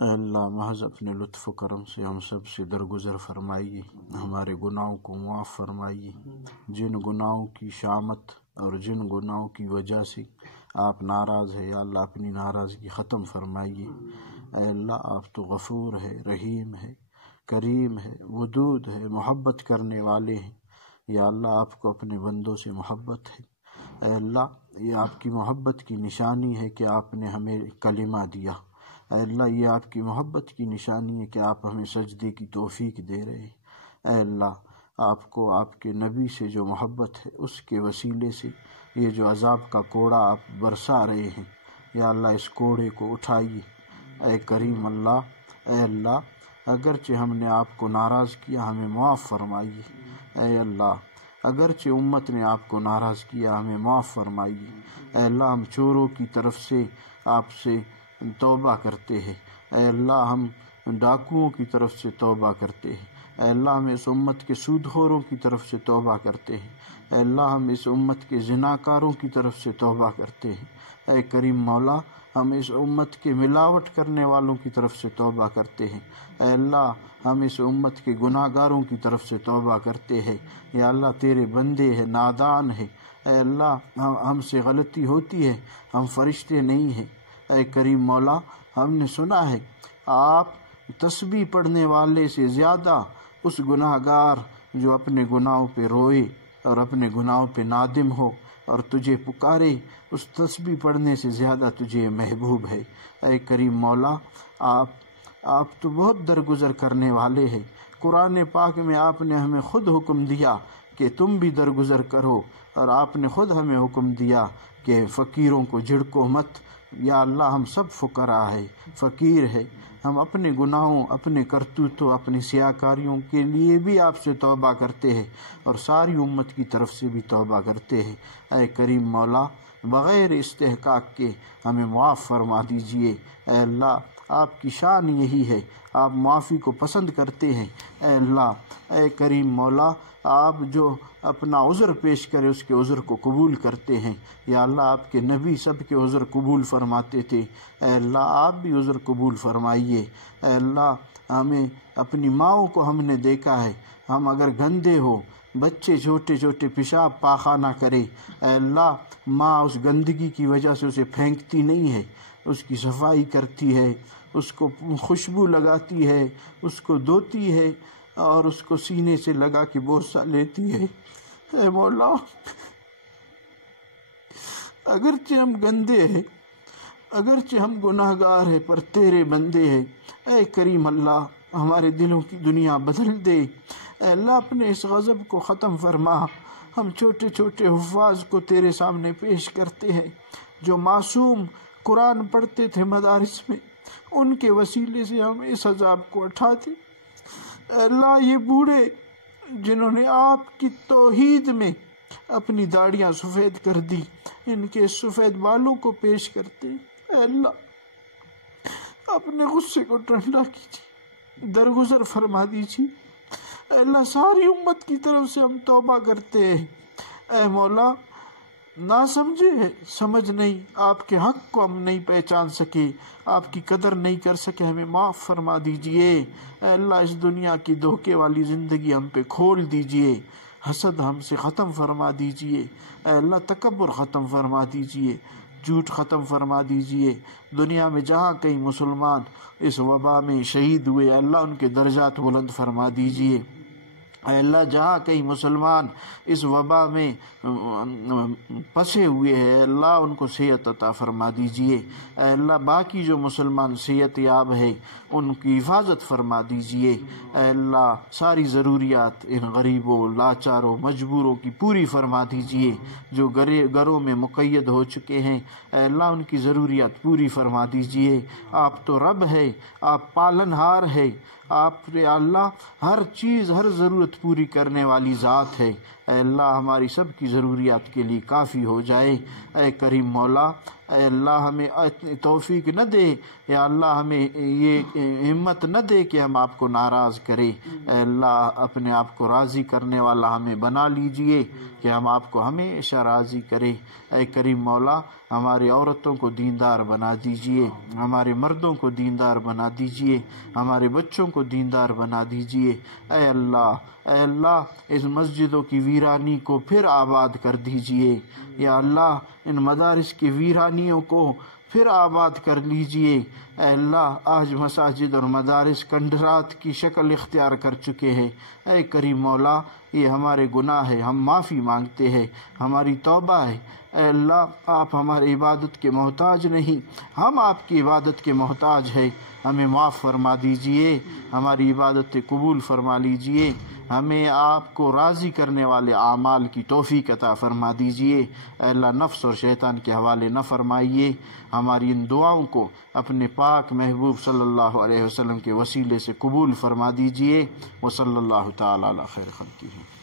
اے اللہ محض اپنے لطف و کرم سے ہم سب سے درگزر فرمائیے، ہمارے گناہوں کو معاف فرمائیے۔ جن گناہوں کی شامت اور جن گناہوں کی وجہ سے آپ ناراض ہے، یا اللہ اپنی ناراضگی ختم فرمائیے۔ اے اللہ آپ تو غفور ہے، رحیم ہے، کریم ہے، ودود ہے، محبت کرنے والے ہیں۔ یا اللہ آپ کو اپنے بندوں سے محبت ہے۔ اے اللہ یہ آپ کی محبت کی نشانی ہے کہ آپ نے ہمیں کلمہ دیا۔ اے اللہ یہ آپ کی محبت کی نشانی ہے کہ آپ ہمیں سجدے کی توفیق دے رہے ہیں۔ اے اللہ آپ کو آپ کے نبی سے جو محبت ہے، اس کے وسیلے سے یہ جو عذاب کا کوڑا آپ برسا رہے ہیں، یا اللہ اس کوڑے کو اٹھائیے۔ اے کریم اللہ، اے اللہ اگرچہ ہم نے آپ کو ناراض کیا، ہمیں معاف فرمائیے۔ اے اللہ اگرچہ امت نے آپ کو ناراض کیا، ہمیں معاف فرمائیے۔ اے اللہ ہم چوروں کی طرف سے آپ سے توبہ کرتے ہیں۔ اے اللہ ہم ڈاکوؤں کی طرف سے توبہ کرتے ہیں۔ اے اللہ ہم اس امت کے سود خوروں کی طرف سے توبہ کرتے ہیں۔ اے اللہ ہم اس امت کے زناکاروں کی طرف سے توبہ کرتے ہیں۔ اے کریم مولا ہم اس امت کے ملاوٹ کرنے والوں کی طرف سے توبہ کرتے ہیں۔ اے اللہ ہم اس امت کے گناہ گاروں کی طرف سے توبہ کرتے ہیں۔ یا اللہ تیرے بندے ہیں، نادان ہیں۔ اے اللہ ہم سے غلطی ہوتی ہے، ہم فرشتے نہیں ہیں۔ اے کریم مولا ہم نے سنا ہے آپ تسبیح پڑھنے والے سے زیادہ اس گناہ گار جو اپنے گناہوں پہ روئے اور اپنے گناہوں پہ نادم ہو اور تجھے پکارے، اس تسبیح پڑھنے سے زیادہ تجھے محبوب ہے۔ اے کریم مولا آپ تو بہت درگزر کرنے والے ہیں۔ قرآن پاک میں آپ نے ہمیں خود حکم دیا کہ تم بھی درگزر کرو، اور آپ نے خود ہمیں حکم دیا کہ فقیروں کو جھڑکو مت۔ یا اللہ ہم سب فقراء ہے، فقیر ہے، ہم اپنے گناہوں، اپنے کرتوتوں، اپنی سیاکاریوں کے لیے بھی آپ سے توبہ کرتے ہیں، اور ساری امت کی طرف سے بھی توبہ کرتے ہیں۔ اے کریم مولا بغیر استحقاق کے ہمیں معاف فرما دیجئے۔ اے اللہ آپ کی شان یہی ہے، آپ معافی کو پسند کرتے ہیں۔ اے اللہ اے کریم مولا آپ جو اپنا عذر پیش کرے اس کے عذر کو قبول کرتے ہیں۔ یا اللہ آپ کے نبی سب کے عذر قبول فرماتے تھے۔ اے اللہ آپ بھی عذر قبول فرمائیے۔ اے اللہ ہمیں اپنی ماؤں کو ہم نے دیکھا ہے، ہم اگر گندے ہو، بچے چھوٹے چھوٹے پیشاب پاخانہ کرے، اے اللہ ماں اس گندگی کی وجہ سے اسے پھینکتی نہیں ہے، اس کی صفائی کرتی ہے، اس کو خوشبو لگاتی ہے، اس کو دھوتی ہے، اور اس کو سینے سے لگا کے بوسہ لیتی ہے۔ اے مولا اگرچہ ہم گندے ہیں، اگرچہ ہم گناہ گار ہیں، پر تیرے بندے ہیں۔ اے کریم اللہ ہمارے دلوں کی دنیا بدل دے۔ اے اللہ اپنے اس غضب کو ختم فرما۔ ہم چھوٹے چھوٹے حفاظ کو تیرے سامنے پیش کرتے ہیں جو معصوم قرآن پڑھتے تھے مدارس میں، ان کے وسیلے سے ہم اس عذاب کو اٹھا دے۔ اے اللہ یہ بوڑھے جنہوں نے آپ کی توحید میں اپنی داڑیاں سفید کر دی، ان کے سفید بالوں کو پیش کرتے ہیں۔ اے اللہ اپنے غصے کو ٹھنڈا کیجیے، درگزر فرما دیجیے۔ اے اللہ ساری امت کی طرف سے ہم توبہ کرتے ہیں۔ اے مولا نہ سمجھے سمجھ نہیں، آپ کے حق کو ہم نہیں پہچان سکے، آپ کی قدر نہیں کر سکے، ہمیں معاف فرما دیجئے۔ اے اللہ اس دنیا کی دھوکے والی زندگی ہم پہ کھول دیجئے، حسد ہم سے ختم فرما دیجئے۔ اے اللہ تکبر ختم فرما دیجئے، جھوٹ ختم فرما دیجئے۔ دنیا میں جہاں کئی مسلمان اس وبا میں شہید ہوئے، اے اللہ ان کے درجات بلند فرما دیجئے۔ اے اللہ جہاں کئی مسلمان اس وبا میں پھنسے ہوئے ہیں، اللہ ان کو صحت عطا فرما دیجئے۔ اے اللہ باقی جو مسلمان صحت یاب ہے ان کی حفاظت فرما دیجئے۔ اے اللہ ساری ضروریات ان غریبوں، لاچاروں، مجبوروں کی پوری فرما دیجئے۔ جو گھروں میں مقید ہو چکے ہیں، اے اللہ ان کی ضروریات پوری فرما دیجئے۔ آپ تو رب ہے، آپ پالن ہار ہے، آپ یا اللہ ہر چیز، ہر ضرورت پوری کرنے والی ذات ہے۔ اے اللہ ہماری سب کی ضروریات کے لیے کافی ہو جائے۔ اے کریم مولا اے اللہ ہمیں اتنی توفیق نہ دے، یا اللہ ہمیں یہ ہمت نہ دے کہ ہم آپ کو ناراض کریں۔ اے اللہ اپنے آپ کو راضی کرنے والا ہمیں بنا لیجئے کہ ہم آپ کو ہمیشہ راضی کریں۔ اے کریم مولا ہماری عورتوں کو دیندار بنا دیجئے، ہمارے مردوں کو دیندار بنا دیجئے، ہمارے بچوں کو دیندار بنا دیجئے۔ اے اللہ اس مسجدوں کی ویرانی کو پھر آباد کر دیجئے، یا اللہ ان مدارس کی ویرانیوں کو پھر آباد کر لیجئے۔ اے اللہ آج مساجد اور مدارس کھنڈرات کی شکل اختیار کر چکے ہیں۔ اے کریم مولا یہ ہمارے گناہ ہے، ہم معافی مانگتے ہیں، ہماری توبہ ہے۔ اے اللہ آپ ہماری عبادت کے محتاج نہیں، ہم آپ کی عبادت کے محتاج ہیں، ہمیں معاف فرما دیجئے، ہماری عبادت قبول فرما لیجئے، ہمیں آپ کو راضی کرنے والے اعمال کی توفیق عطا فرما دیجئے۔ اے اللہ نفس اور شیطان کے حوالے نہ فرمائیے، ہماری ان دعاؤں کو اپنے پاک محبوب صلی اللہ علیہ وسلم کے وسیلے سے قبول فرما دیجئے۔ وصلی اللہ تعالی علی خیر خلقہ۔